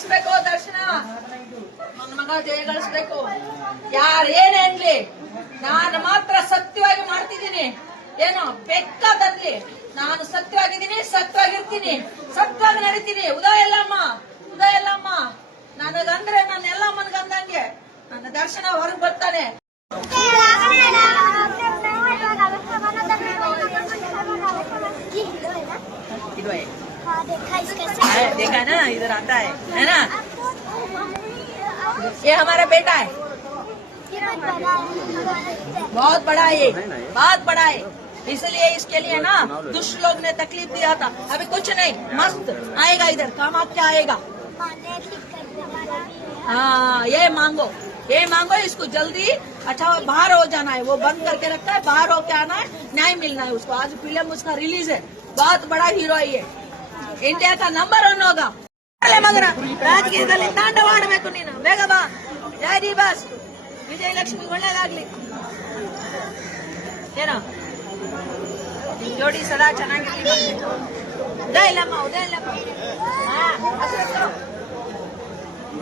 ಗಳಿಸ್ಬೇಕು ದರ್ಶನ. ನನ್ನ ಮಗ ಜಯ ಗಳಿಸ್ಬೇಕು. ಯಾರೇನೇ ಅನ್ಲಿ, ನಾನು ಮಾತ್ರ ಸತ್ಯವಾಗಿ ಮಾಡ್ತಿದ್ದೀನಿ. ಏನು ಬೇಕಾದಲ್ಲಿ ನಾನು ಸತ್ಯವಾಗಿದ್ದೀನಿ, ಸತ್ಯವಾಗಿರ್ತೀನಿ, ಸತ್ಯವಾಗಿ ನಡೀತೀನಿ. ಉದಯ ಎಲ್ಲಮ್ಮ, ಉದಯ ಎಲ್ಲಮ್ಮ ನನಗಂದ್ರೆ ನನ್ನ ಎಲ್ಲಮ್ಮನ್ಗಂದಂಗೆ ನನ್ನ ದರ್ಶನ ಹೊರಗೆ ಬರ್ತಾನೆ. देखा ना, इधर आता है ना? ये हमारा बेटा है, बहुत बड़ा है, ये बहुत बड़ा है. इसलिए इसके लिए ना दुष्ट लोग ने तकलीफ दिया था. अभी कुछ नहीं, मस्त आएगा इधर, काम आपके आएगा. हाँ, ये मांगो, ये मांगो. इसको जल्दी अच्छा बाहर हो जाना है. वो बंद करके रखता है, बाहर होके आना है, न्याय मिलना है उसको. आज फिल्म उसका रिलीज है. बहुत बड़ा हीरो है ये, ಇಂಡಿಯಾ का नंबर 1 होगा. ಮಗನ ರಾಜಕೀಯದಲ್ಲಿ ತಾಂಡವಾಡಬೇಕು ನೀನು. ಬೇಗ ಬಾ. ಜೈ ಬಸ್. ವಿಜಯಲಕ್ಷ್ಮಿ ಒಳ್ಳೇದಾಗ್ಲಿ. ಏನೋ ಜೋಡಿ ಸದಾ ಚೆನ್ನಾಗಿರ್ಲಿ. ಉದಯ ಇಲ್ಲಮ್ಮ, ಉದಯ ಇಲ್ಲಮ್ಮ.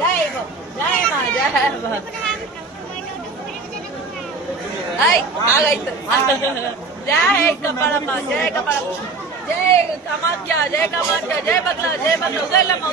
ಜೈ ಗೋ, ಜೈ ಮಾ, ಜೈ ಮಾ. ಆಗಾಯ್ತು. ಜೈ ಕಪಾಳಮ್ಮ, ಜೈ ಕಪಾಳಮ್ಮ, ಜೈ ಕಾಮಾಖ್ಯ, ಜೈ ಕಾಮಾಖ್ಯ, ಜೈ ಬಗ್ಲಾ, ಜೈ ಬಗ್ಲಾ. ಉದಯ ಇಲ್ಲಮ್ಮ.